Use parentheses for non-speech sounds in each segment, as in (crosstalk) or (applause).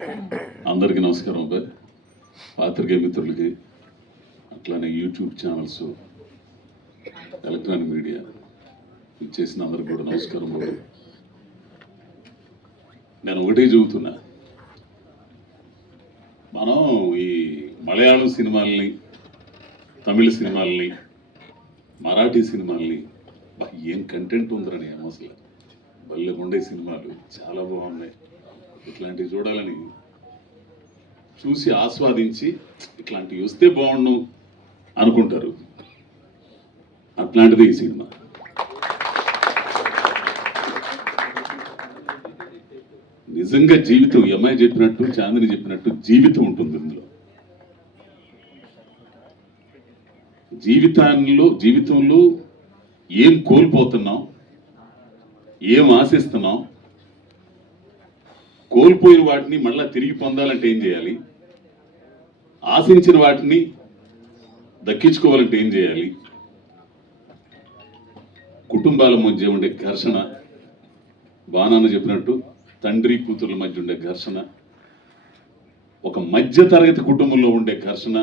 అందరికీ నమస్కారం అబ్బాయి. పాత్రికేయ మిత్రులకి అట్లానే యూట్యూబ్ ఛానల్స్ ఎలక్ట్రానిక్ మీడియా ఇచ్చేసిన అందరికి కూడా నమస్కారం నేను ఒకటే చెబుతున్నా. మనం ఈ మలయాళం సినిమాల్ని తమిళ సినిమాల్ని మరాఠీ సినిమాల్ని ఏం కంటెంట్ ఉందరని అసలు? భలే ఉండే సినిమాలు చాలా బాగున్నాయి. ఇట్లాంటివి చూడాలని చూసి ఆస్వాదించి ఇట్లాంటివి వస్తే బాగుండు అనుకుంటారు. అట్లాంటిది ఈ సినిమా. నిజంగా జీవితం ఈ అమ్మాయి చెప్పినట్టు చాందిని చెప్పినట్టు జీవితం ఉంటుంది ఇందులో. జీవితాల్లో జీవితంలో ఏం కోల్పోతున్నాం ఏం ఆశిస్తున్నాం కోల్పోయిన వాటిని మళ్ళీ తిరిగి పొందాలంటే ఏం చేయాలి? ఆశించిన వాటిని దక్కించుకోవాలంటే ఏం చేయాలి? కుటుంబాల మధ్య ఉండే ఘర్షణ బాణాన్న చెప్పినట్టు తండ్రి కూతుర్ల మధ్య ఉండే ఘర్షణ ఒక మధ్య తరగతి కుటుంబంలో ఉండే ఘర్షణ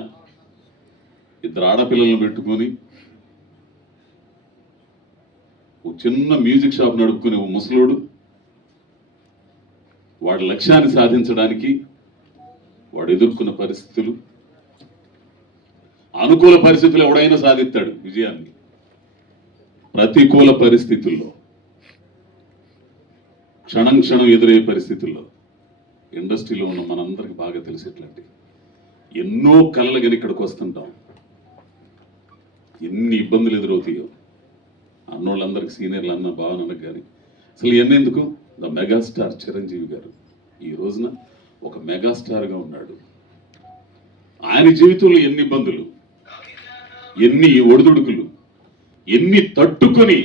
ఇద్దరు ఆడపిల్లలను పెట్టుకొని ఒక చిన్న మ్యూజిక్ షాప్ నడుపుకునే ఓ ముసలోడు వాడి లక్ష్యాన్ని సాధించడానికి వాడు ఎదుర్కొన్న పరిస్థితులు అనుకూల పరిస్థితులు ఎవడైనా సాధిస్తాడు విజయాన్ని ప్రతికూల పరిస్థితుల్లో క్షణం క్షణం ఎదురయ్యే పరిస్థితుల్లో ఇండస్ట్రీలో ఉన్న మనందరికి బాగా తెలిసేట్లాంటి ఎన్నో కళలు కానీ ఇక్కడికి వస్తుంటాం. ఎన్ని ఇబ్బందులు ఎదురవుతాయో. అన్నోళ్ళందరికి సీనియర్లు అన్న భావనకు కానీ. అసలు ఇవన్నీ ఎందుకు? ద మెగాస్టార్ చిరంజీవి గారు. ఈ రోజున ఒక మెగాస్టార్గా ఉన్నాడు. ఆయన జీవితంలో ఎన్ని ఇబ్బందులు ఎన్ని ఒడిదుడుకులు ఎన్ని తట్టుకొని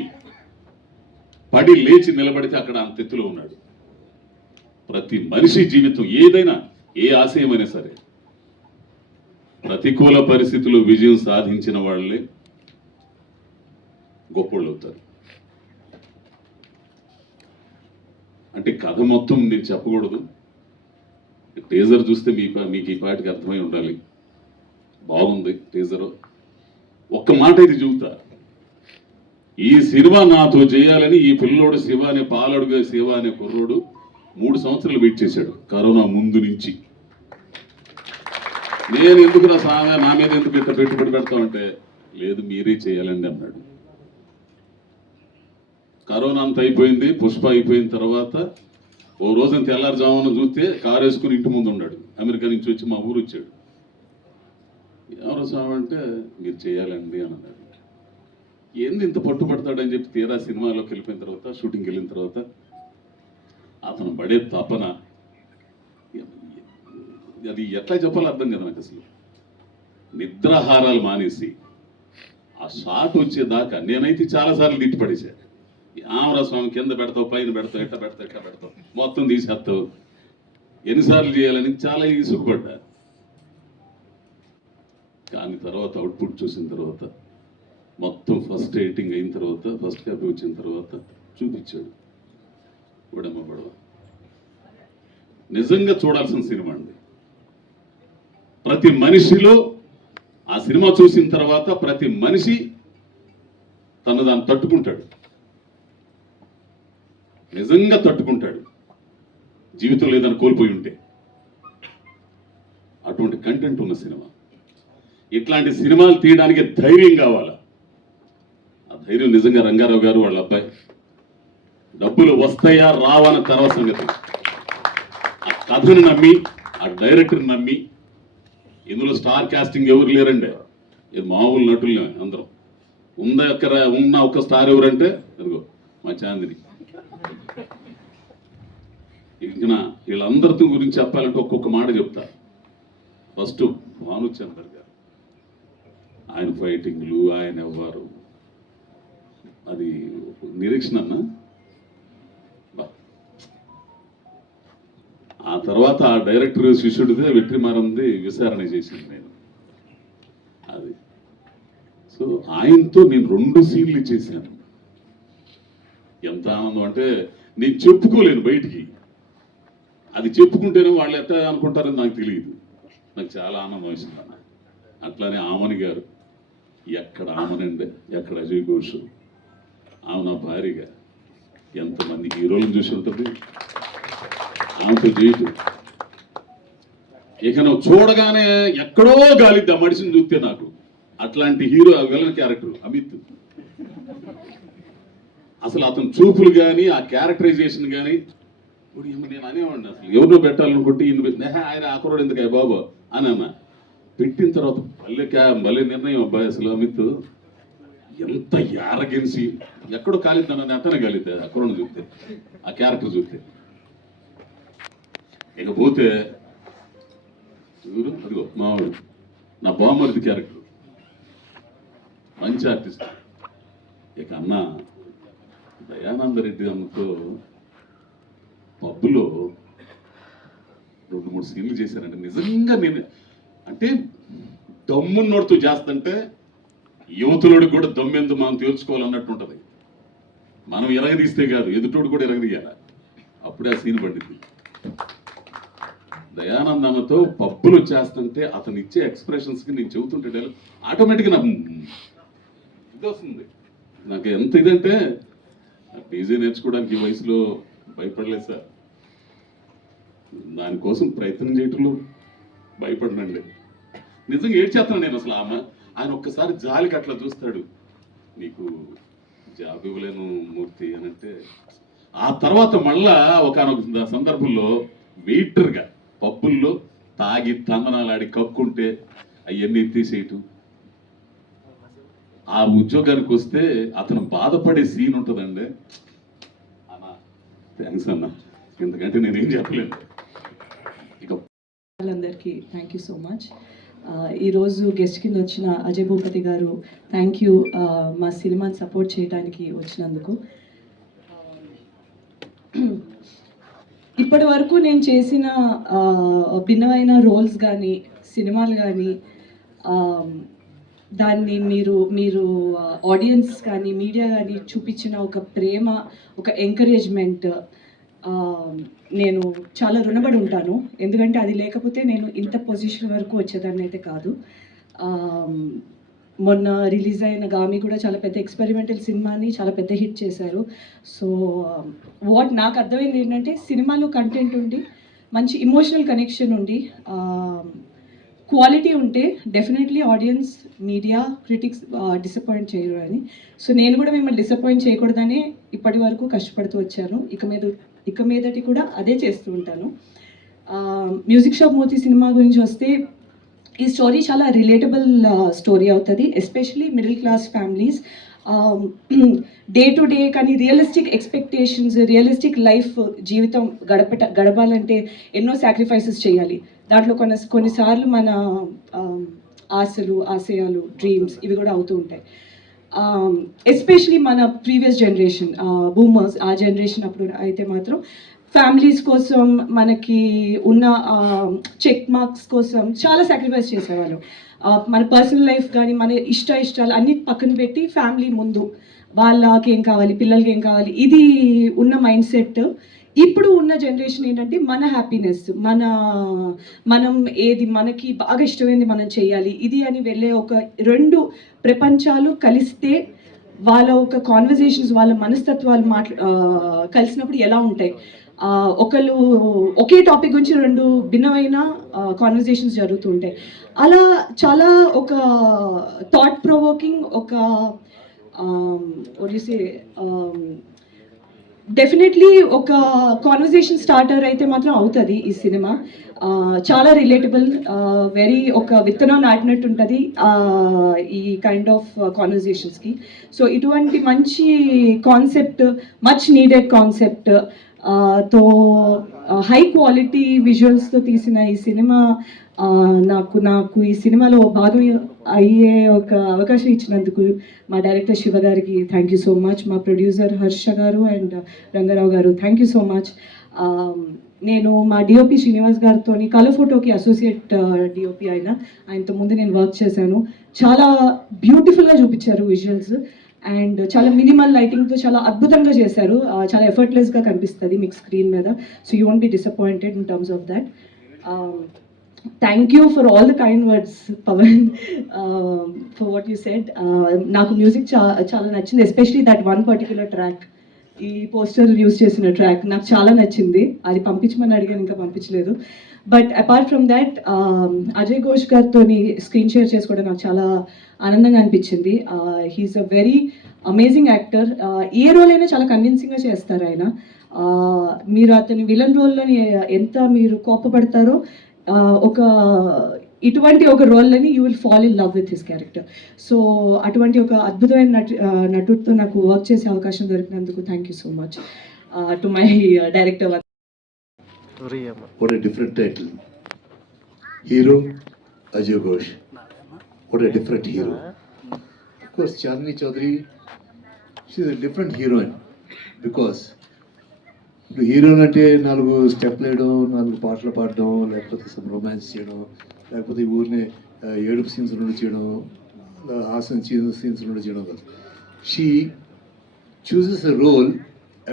పడి లేచి నిలబడితే అక్కడ అంతెత్తులో ఉన్నాడు. ప్రతి మనిషి జీవితం ఏదైనా ఏ ఆశయమైనా సరే ప్రతికూల పరిస్థితుల్లో విజయం సాధించిన వాళ్ళే గొప్పోళ్ళు అవుతారు. అంటే కథ మొత్తం నేను చెప్పకూడదు. టీజర్ చూస్తే మీ మీకు ఈ పాటికి అర్థమై ఉండాలి. బాగుంది టీజర్. ఒక్క మాట ఇది చూపుతా ఈ సినిమా నాతో చేయాలని ఈ పిల్లోడు శివ అనే పాలడుగా శివ అనే కుర్రోడు మూడు సంవత్సరాలు వెయిట్ చేశాడు కరోనా ముందు నుంచి. నేను ఎందుకు నా సాగా నా మీద ఎందుకు ఇంత పెట్టుబడి పెడతామంటే లేదు మీరే చేయాలండి అన్నాడు. కరోనా అంత అయిపోయింది పుష్ప అయిపోయిన తర్వాత ఓ రోజున తెల్లారుజామున చూస్తే కారు వేసుకుని ఇంటి ముందు ఉన్నాడు. అమెరికా నుంచి వచ్చి మా ఊరు వచ్చాడు. ఎవరు స్వామి అంటే మీరు చేయాలండి అని అన్నాడు. ఏంది ఇంత పట్టుబడతాడని చెప్పి తీరా సినిమాలోకి వెళ్ళిపోయిన తర్వాత షూటింగ్కి వెళ్ళిన తర్వాత అతను పడే తపన అది ఎట్లా చెప్పాలో అర్థం కదా నాకు అసలు. నిద్రాహారాలు మానేసి ఆ షాట్ వచ్చేదాకా నేనైతే చాలాసార్లు తిట్టి పడేశాను ఆమరా స్వామి కింద పెడతావు పైన పెడతావు ఎట్ట పెడతావు ఎట్ట పెడతావు. మొత్తం తీసేస్తావు. ఎన్నిసార్లు చేయాలని చాలా ఇసుగుపడ్డా. కానీ తర్వాత అవుట్పుట్ చూసిన తర్వాత మొత్తం ఫస్ట్ ఎడిటింగ్ అయిన తర్వాత ఫస్ట్ కాపీ వచ్చిన తర్వాత చూపించాడు. ఉడమ్మ పడవ. నిజంగా చూడాల్సిన సినిమా అండి. ప్రతి మనిషిలో ఆ సినిమా చూసిన తర్వాత ప్రతి మనిషి తను దాన్ని తట్టుకుంటాడు. నిజంగా తట్టుకుంటాడు. జీవితం లేదని కోల్పోయి ఉంటే. అటువంటి కంటెంట్ ఉన్న సినిమా. ఇట్లాంటి సినిమాలు తీయడానికి ధైర్యం కావాలా? ఆ ధైర్యం నిజంగా రంగారావు గారు వాళ్ళ అబ్బాయి. డబ్బులు వస్తాయా రావన్న తర్వాత సంగతి. ఆ కథను నమ్మి ఆ డైరెక్టర్ని నమ్మి ఇందులో స్టార్ కాస్టింగ్ ఎవరు లేరండి ఇది మామూలు నటులే అందరం. ఉంద ఎక్కడ ఉన్న ఒక స్టార్ ఎవరంటే అదిగో మా చాందిని. ఇక వీళ్ళందరితో గురించి చెప్పాలంటే ఒక్కొక్క మాట చెప్తా. ఫస్ట్ భానుచందర్ గారు. ఆయన ఫైటింగ్లు ఆయన ఎవ్వరు. అది నిరీక్షణ అన్న? బా. ఆ తర్వాత ఆ డైరెక్టర్ శిష్యుడిదే వెట్రిమారంది విచారణ చేసింది నేను. అది. సో ఆయనతో నేను రెండు సీన్లు చేశాను. ఎంత ఆనందం అంటే నేను చెప్పుకోలేను బయటికి. అది చెప్పుకుంటేనే వాళ్ళు ఎట్లా అనుకుంటారని నాకు తెలియదు. నాకు చాలా ఆనందం వేసింది అన్న. అట్లానే ఆమని గారు ఎక్కడ ఆమనండి ఎక్కడ అజయ్ ఘోష్? ఆమె నా భారీగా ఎంతమంది హీరోలను చూసి ఉంటుంది? ఆమెతో చేయటం ఇక నువ్వు చూడగానే ఎక్కడో గాలిద్ది ఆ మనిషిని చూస్తే నాకు. అట్లాంటి హీరో విలన్ క్యారెక్టర్ అమిత్. అసలు అతని చూపులు కానీ ఆ క్యారెక్టరైజేషన్ కానీ ఇప్పుడు ఈమె నేను అనేవాడిని అసలు. ఎవరు పెట్టాలనుకుంటే ఈయన నేహా ఆయన ఆకురాడు ఎందుకు బాబు? అని అన్న. పెట్టిన తర్వాత భలే క్యా భలే నిర్ణయం అబ్బాయి అసలు అమిత్ ఎంత యారగెన్సీ. ఎక్కడో కాలిద్దానని అతనే కాలిద్దా అక్కడ చూస్తే ఆ క్యారెక్టర్ చూస్తే. ఇకపోతే ఎవరు? అదిగో మావాడు. నా బామ్మరిది క్యారెక్టర్. మంచి ఆర్టిస్ట్. ఇక అన్న దయానంద రెడ్డి పబ్బులో రెండు మూడు సీన్లు చేశారంటే నిజంగా నేను అంటే దమ్మున్నోడుతూ చేస్తుంటే యువతులుడు కూడా దమ్మెందు మనం తేల్చుకోవాలన్నట్టు ఉంటుంది. మనం ఎరగదీస్తే కాదు ఎదుటోడు కూడా ఎరగదీయాలి? అప్పుడే ఆ సీన్ పండింది దయానందనతో పబ్బులు చేస్తుంటే అతను ఇచ్చే ఎక్స్ప్రెషన్స్కి నేను చెబుతుంటే ఆటోమేటిక్గా నాకు ఇది వస్తుంది నాకు ఎంత ఇదంటే డీజే నేర్చుకోవడానికి ఈ వయసులో భయపడలేదు సార్. దానికోసం ప్రయత్నం చేయటంలో భయపడనండి. నిజంగా ఏడ్చేస్తాను నేను అసలు? ఆమె ఆయన ఒక్కసారి జాలికి అట్లా చూస్తాడు. నీకు జాబ్ ఇవ్వలేను మూర్తి అని అంటే ఆ తర్వాత మళ్ళా ఒకనొక సందర్భంలో వెయిటర్గా పబ్బుల్లో తాగి తందనాలాడి కక్కుంటే అవన్నీ తీసేయటం. ఆ ఉద్యోగానికి వస్తే అతను బాధపడే సీన్ ఉంటుందండి. థ్యాంక్స్ అన్న. ఎందుకంటే నేనేం చెప్పలేను ఇక వాళ్ళందరికీ థ్యాంక్ యూ సో మచ్ ఈరోజు గెస్ట్ కింద వచ్చిన అజయ్ భూపతి గారు థ్యాంక్ యూ మా సినిమాని సపోర్ట్ చేయడానికి వచ్చినందుకు. (clears throat) ఇప్పటి వరకు నేను చేసిన భిన్నమైన రోల్స్ కానీ సినిమాలు కానీ దాన్ని మీరు మీరు ఆడియన్స్ కానీ మీడియా కానీ చూపించిన ఒక ప్రేమ ఒక ఎంకరేజ్మెంట్ నేను చాలా రుణపడి ఉంటాను. ఎందుకంటే అది లేకపోతే నేను ఇంత పొజిషన్ వరకు వచ్చేదాన్ని అయితే కాదు. మొన్న రిలీజ్ అయిన గామి కూడా చాలా పెద్ద ఎక్స్పెరిమెంటల్ సినిమాని చాలా పెద్ద హిట్ చేశారు. సో వాట్ నాకు అర్థమైంది ఏంటంటే సినిమాలో కంటెంట్ ఉండి మంచి ఇమోషనల్ కనెక్షన్ ఉండి క్వాలిటీ ఉంటే definitely audience media critics disappoint చేయరు అని. సో నేను కూడా మిమ్మల్ని డిసప్పాయింట్ చేయకూడదని ఇప్పటి వరకు కష్టపడుతూ వచ్చాను. ఇక మీద ఇక మీదటి కూడా అదే చేస్తూ ఉంటాను. మ్యూజిక్ షాప్ మూర్తి సినిమా గురించి వస్తే ఈ స్టోరీ చాలా రిలేటబుల్ స్టోరీ అవుతుంది. Especially middle class families day to day కానీ రియలిస్టిక్ ఎక్స్పెక్టేషన్స్ రియలిస్టిక్ లైఫ్ జీవితం గడపట గడపాలంటే ఎన్నో సాక్రిఫైసెస్ చేయాలి. దాంట్లో కొన్ని కొన్నిసార్లు మన ఆశలు ఆశయాలు డ్రీమ్స్ ఇవి కూడా అవుతూ ఉంటాయి. ఎస్పెషలీ మన ప్రీవియస్ జనరేషన్ బూమర్స్ ఆ జనరేషన్ అప్పుడు అయితే మాత్రం ఫ్యామిలీస్ కోసం మనకి ఉన్న చెక్ మార్క్స్ కోసం చాలా సాక్రిఫైస్ చేసేవాళ్ళు. మన పర్సనల్ లైఫ్ కానీ మన ఇష్ట ఇష్టాలు అన్ని పక్కన పెట్టి ఫ్యామిలీ ముందు వాళ్ళకి ఏం కావాలి పిల్లలకి ఏం కావాలి ఇది ఉన్న మైండ్ సెట్ ఇప్పుడు ఉన్న జనరేషన్ ఏంటంటే మన హ్యాపీనెస్ మన మనం ఏది మనకి బాగా ఇష్టమైంది మనం చేయాలి. ఇది అని వెళ్ళే ఒక రెండు ప్రపంచాలు కలిస్తే వాళ్ళ ఒక కాన్వర్జేషన్స్ వాళ్ళ మనస్తత్వాలు మాట్లా కలిసినప్పుడు ఎలా ఉంటాయి? ఒకళ్ళు ఒకే టాపిక్ గురించి రెండు భిన్నమైన కాన్వర్జేషన్స్ జరుగుతూ ఉంటాయి. అలా చాలా ఒక థాట్ ప్రొవోకింగ్ ఒక ఒడిసే డెఫినెట్లీ ఒక కాన్వర్జేషన్ స్టార్టర్ అయితే మాత్రం అవుతుంది ఈ సినిమా. చాలా రిలేటబుల్ వెరీ ఒక విత్తనం నాటినట్టు ఉంటుంది ఈ కైండ్ ఆఫ్ కాన్వర్జేషన్స్కి సో ఇటువంటి మంచి కాన్సెప్ట్ మచ్ నీడెడ్ కాన్సెప్ట్తో హై క్వాలిటీ విజువల్స్తో తీసిన ఈ సినిమా నాకు నాకు ఈ సినిమాలో భాగం అయ్యే ఒక అవకాశం ఇచ్చినందుకు మా డైరెక్టర్ శివ గారికి థ్యాంక్ యూ సో మచ్ మా ప్రొడ్యూసర్ హర్ష గారు అండ్ రంగారావు గారు థ్యాంక్ యూ సో మచ్ నేను మా డిఓపి శ్రీనివాస్ గారితో కలర్ ఫోటోకి అసోసియేట్ డిఓపి అయిన ఆయనతో ముందు నేను వర్క్ చేశాను. చాలా బ్యూటిఫుల్గా చూపించారు విజువల్స్ అండ్ చాలా మినిమల్ లైటింగ్తో చాలా అద్భుతంగా చేశారు. చాలా ఎఫర్ట్లెస్గా కనిపిస్తుంది మీకు స్క్రీన్ మీద. So you won't be disappointed in terms of that thank you for all the kind words Pavan for what you said నాకు మ్యూజిక్ చా చాలా నచ్చింది especially that one particular track ఈ పోస్టర్ యూస్ చేసిన ట్రాక్ నాకు చాలా నచ్చింది. అది పంపించమని అడిగాను ఇంకా పంపించలేదు. But apart from that Ajay Ghosh గారితో స్క్రీన్ షేర్ చేసుకోవడం నాకు చాలా ఆనందంగా అనిపించింది. He's a very amazing actor A role అయినా చాలా కన్విన్సింగ్గా చేస్తారు ఆయన. Uh, మీరు అతని విలన్ రోల్లోని ఎంత మీరు కోపపడతారో ఒక ఇటువంటి ఒక రోల్ని you will fall in love with his character so అటువంటి ఒక అద్భుతమైన నట్ నటుడితో నాకు వర్క్ చేసే అవకాశం దొరికినందుకు thank you so much to my director different hero Ajay Ghosh different hero Chowdary different heroine because ఇప్పుడు హీరోయిన్ అంటే నాలుగు స్టెప్లు వేయడం నాలుగు పాటలు పాడడం లేకపోతే సమ్ రొమాన్స్ చేయడం లేకపోతే ఈ ఊరిని ఏడుపు సీన్స్ నుండి చేయడం హాస్యం సీన్స్ నుండి చేయడం కాదు. She chooses a role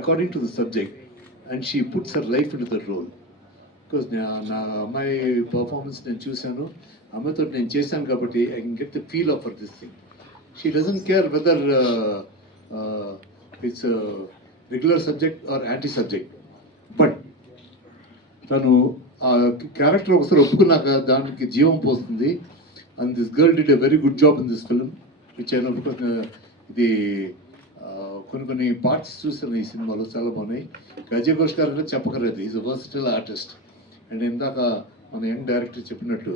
according to the subject and she puts her life in the role because నా నా అమ్మాయి పర్ఫార్మెన్స్ నేను చూశాను. అమ్మాయితో నేను చేశాను కాబట్టి I can get the feel of for this thing she doesn't care whether it's regular subject or anti subject but తను ఆ క్యారెక్టర్ ఒకసారి ఒప్పుకున్నాక దానికి జీవం పోస్తుంది. And this girl did a very good job in this film which అయినా ఇది uh, కొన్ని కొన్ని పార్ట్స్ చూసాను ఈ సినిమాలో చాలా బాగున్నాయి. అజయ్ ఘోష్ గారు అంటే చెప్పకలేదు is a versatile artist and ఇందాక మన యంగ్ డైరెక్టర్ చెప్పినట్టు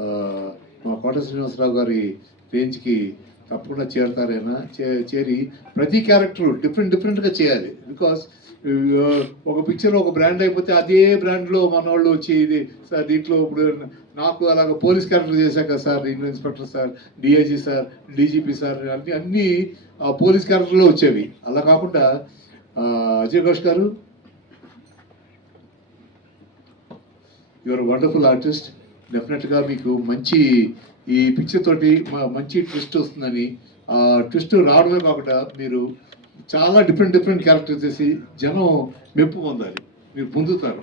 uh, మా కోట శ్రీనివాసరావు గారి రేంజ్కి తప్పకుండా చేరతారైనా? చేరి ప్రతి క్యారెక్టర్ డిఫరెంట్ డిఫరెంట్గా చేయాలి. బికాస్ ఒక పిక్చర్ ఒక బ్రాండ్ అయిపోతే అదే బ్రాండ్లో మన వాళ్ళు వచ్చి ఇది సార్ దీంట్లో ఇప్పుడు నాకు అలాగ పోలీస్ క్యారెక్టర్ చేశాక sir inspector sir DIG sir DGP sir అన్ని అన్నీ ఆ పోలీస్ క్యారెక్టర్లో వచ్చేవి. అలా కాకుండా అజయ్ ఘోష్ గారు యువర్ వండర్ఫుల్ ఆర్టిస్ట్ డెఫినెట్గా మీకు మంచి ఈ పిక్చర్ తోటి మంచి ట్విస్ట్ వస్తుందని. ఆ ట్విస్ట్ రావడమే కాకుండా మీరు చాలా డిఫరెంట్ డిఫరెంట్ క్యారెక్టర్ చేసి జనం మెప్పు పొందాలి. మీరు పొందుతారు.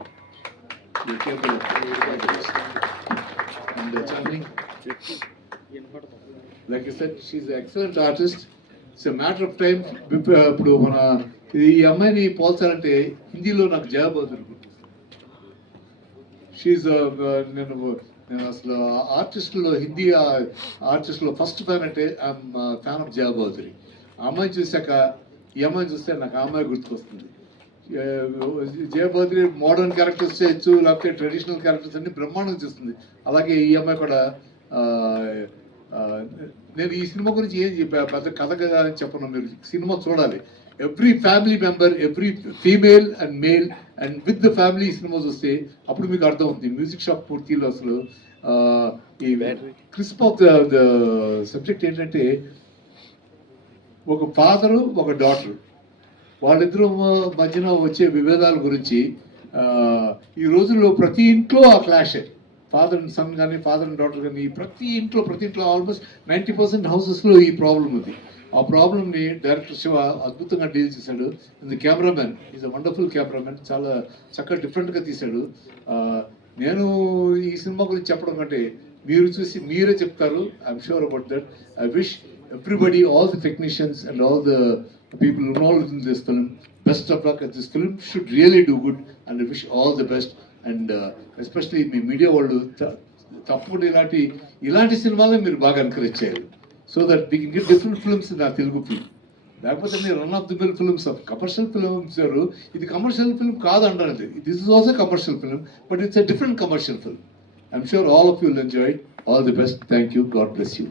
Like set she's excellent artist it's matter of time ఇప్పుడు మన ఈ అమ్మాయిని పోల్చాలంటే హిందీలో నాకు జాబ్ అవుతుంది షీఈ్ నేను నేను అసలు ఆర్టిస్టులో హిందీ ఆర్టిస్టులో ఫస్ట్ ఫ్యాన్ అంటే ఫ్యాన్ ఆఫ్ జయా అమ్మాయి ఆ అమ్మాయిని చూశాక ఈ అమ్మాయి చూస్తే నాకు అమ్మాయి గుర్తుకొస్తుంది. జయ మోడర్న్ క్యారెక్టర్స్ చేయొచ్చు లేకపోతే ట్రెడిషనల్ క్యారెక్టర్స్ అన్ని బ్రహ్మాండం చేస్తుంది. అలాగే ఈ అమ్మాయి కూడా నేను ఈ సినిమా గురించి ఏం చెప్పా పెద్ద కథగా అని చెప్పను మీరు సినిమా చూడాలి. Every family member every female and male and with the family cinema చూస్తే అప్పుడు మీకు అర్థం అవుతుంది. మ్యూజిక్ షాప్ పూర్తిలో అసలు ఈ క్రిస్ప్ ఆఫ్ ద సబ్జెక్ట్ ఏంటంటే ఒక ఫాదరు ఒక డాటర్. వాళ్ళిద్దరూ మధ్యన వచ్చే విభేదాల గురించి ఈ రోజుల్లో ప్రతి ఇంట్లో ఆ క్లాషే. ఫాదర్ అండ్ సన్ కానీ ఫాదర్ అండ్ డాటర్ కానీ ప్రతి ఇంట్లో ప్రతి ఇంట్లో ఆల్మోస్ట్ నైంటీ పర్సెంట్ హౌసెస్లో ఈ ప్రాబ్లం ఉంది. ఆ ప్రాబ్లమ్ని డైరెక్టర్ శివ అద్భుతంగా డీల్ చేశాడు. ఇది cameraman is a wonderful cameraman చాలా చక్కగా డిఫరెంట్గా తీశాడు. నేను ఈ సినిమా గురించి చెప్పడం కంటే మీరు చూసి మీరే చెప్తారు. I'm sure about that I wish everybody all the technicians and all the people involve in this film, best of luck this film should really do good and I wish all the best. And మీ media వాళ్ళు తప్పకుండా ఇలాంటి ఇలాంటి సినిమాలే మీరు బాగా encourage చేయాలి. So that we can get different films నా తెలుగు ఫిల్మ్ లేకపోతే మీరు run of the mill films of commercial films ఇది కమర్షియల్ ఫిల్మ్ కాదు అంటారు this is also commercial film but it's a different commercial film I'm sure all of you will enjoy all the best thank you God bless you